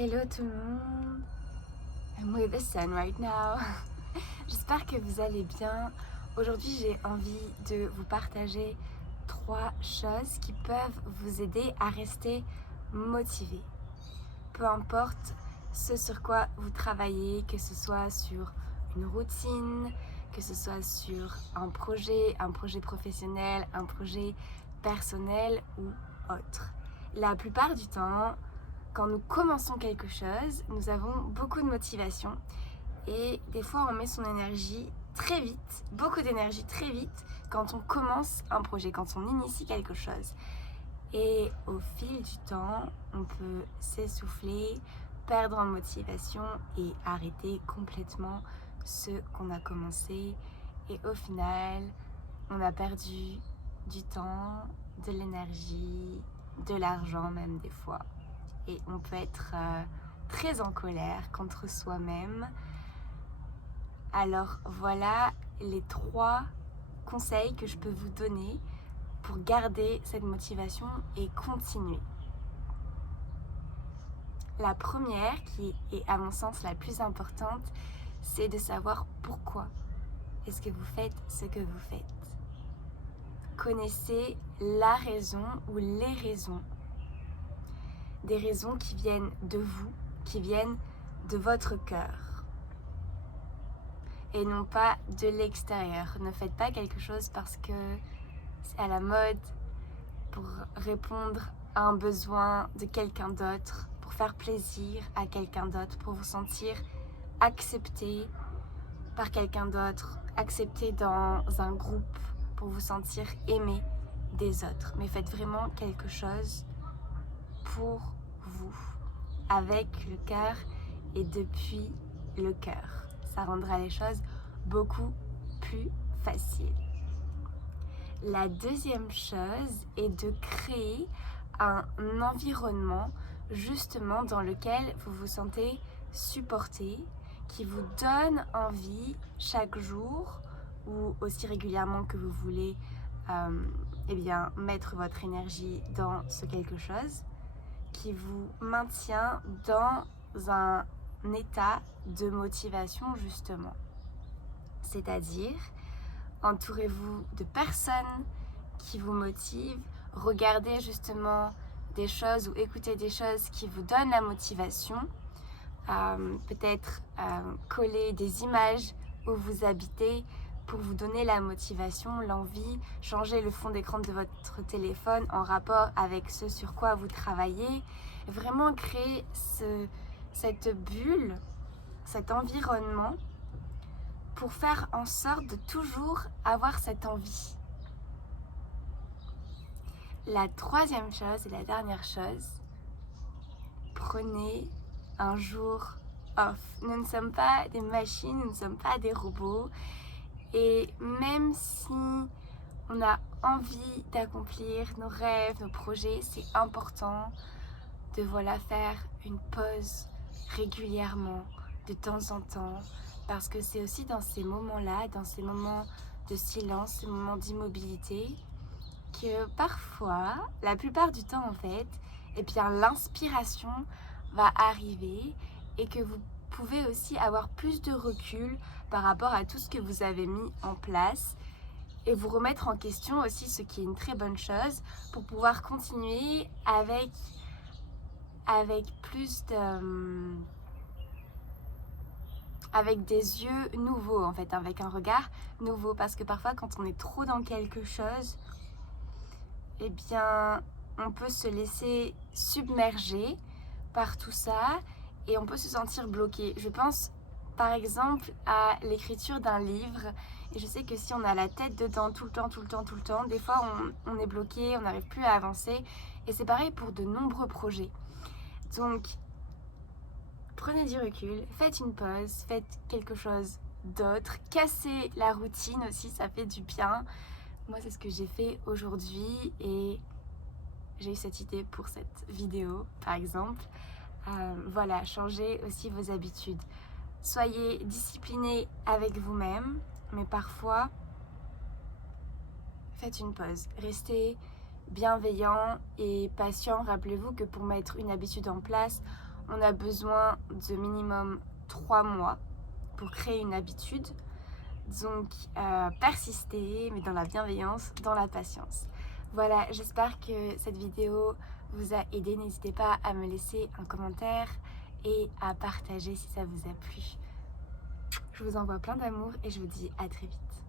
Hello tout le monde, I'm with the sun right now. J'espère que vous allez bien. Aujourd'hui j'ai envie de vous partager 3 choses qui peuvent vous aider à rester motivé. Peu importe ce sur quoi vous travaillez, que ce soit sur une routine, que ce soit sur un projet professionnel, un projet personnel ou autre. La plupart du temps, quand nous commençons quelque chose, nous avons beaucoup de motivation et des fois on met son énergie très vite, beaucoup d'énergie très vite quand on commence un projet, quand on initie quelque chose. Et au fil du temps, on peut s'essouffler, perdre en motivation et arrêter complètement ce qu'on a commencé. Et au final, on a perdu du temps, de l'énergie, de l'argent même des fois. Et on peut être très en colère contre soi-même. Alors voilà les 3 conseils que je peux vous donner pour garder cette motivation et continuer. La première, qui est à mon sens la plus importante, c'est de savoir pourquoi est-ce que vous faites ce que vous faites. Connaissez la raison ou les raisons. Des raisons qui viennent de vous, qui viennent de votre cœur et non pas de l'extérieur. Ne faites pas quelque chose parce que c'est à la mode, pour répondre à un besoin de quelqu'un d'autre, pour faire plaisir à quelqu'un d'autre, pour vous sentir accepté par quelqu'un d'autre, accepté dans un groupe, pour vous sentir aimé des autres. Mais faites vraiment quelque chose pour vous, avec le cœur et depuis le cœur. Ça rendra les choses beaucoup plus faciles. La deuxième chose est de créer un environnement justement dans lequel vous vous sentez supporté, qui vous donne envie chaque jour ou aussi régulièrement que vous voulez mettre votre énergie dans ce quelque chose, qui vous maintient dans un état de motivation justement. C'est-à-dire, entourez-vous de personnes qui vous motivent, regardez justement des choses ou écoutez des choses qui vous donnent la motivation, peut-être coller des images où vous habitez pour vous donner la motivation, l'envie, changer le fond d'écran de votre téléphone en rapport avec ce sur quoi vous travaillez, vraiment créer cette bulle, cet environnement pour faire en sorte de toujours avoir cette envie. La troisième chose et la dernière chose, prenez un jour off. Nous ne sommes pas des machines, nous ne sommes pas des robots. Et même si on a envie d'accomplir nos rêves, nos projets, c'est important de faire une pause régulièrement, de temps en temps, parce que c'est aussi dans ces moments-là, dans ces moments de silence, ces moments d'immobilité, que parfois, la plupart du temps en fait, l'inspiration va arriver et que vous pouvez aussi avoir plus de recul par rapport à tout ce que vous avez mis en place et vous remettre en question aussi, ce qui est une très bonne chose, pour pouvoir continuer avec plus de... avec des yeux nouveaux en fait, avec un regard nouveau, parce que parfois quand on est trop dans quelque chose, on peut se laisser submerger par tout ça et on peut se sentir bloqué. Je pense par exemple à l'écriture d'un livre, et je sais que si on a la tête dedans tout le temps, des fois on est bloqué, on n'arrive plus à avancer, et c'est pareil pour de nombreux projets. Donc prenez du recul, faites une pause, faites quelque chose d'autre, cassez la routine aussi, ça fait du bien. Moi c'est ce que j'ai fait aujourd'hui et j'ai eu cette idée pour cette vidéo par exemple. Changez aussi vos habitudes. Soyez disciplinés avec vous-même, mais parfois faites une pause. Restez bienveillant et patient. Rappelez-vous que pour mettre une habitude en place, on a besoin de minimum 3 mois pour créer une habitude. Donc persister, mais dans la bienveillance, dans la patience. Voilà, j'espère que cette vidéo vous a aidé. N'hésitez pas à me laisser un commentaire et à partager si ça vous a plu. Je vous envoie plein d'amour et je vous dis à très vite.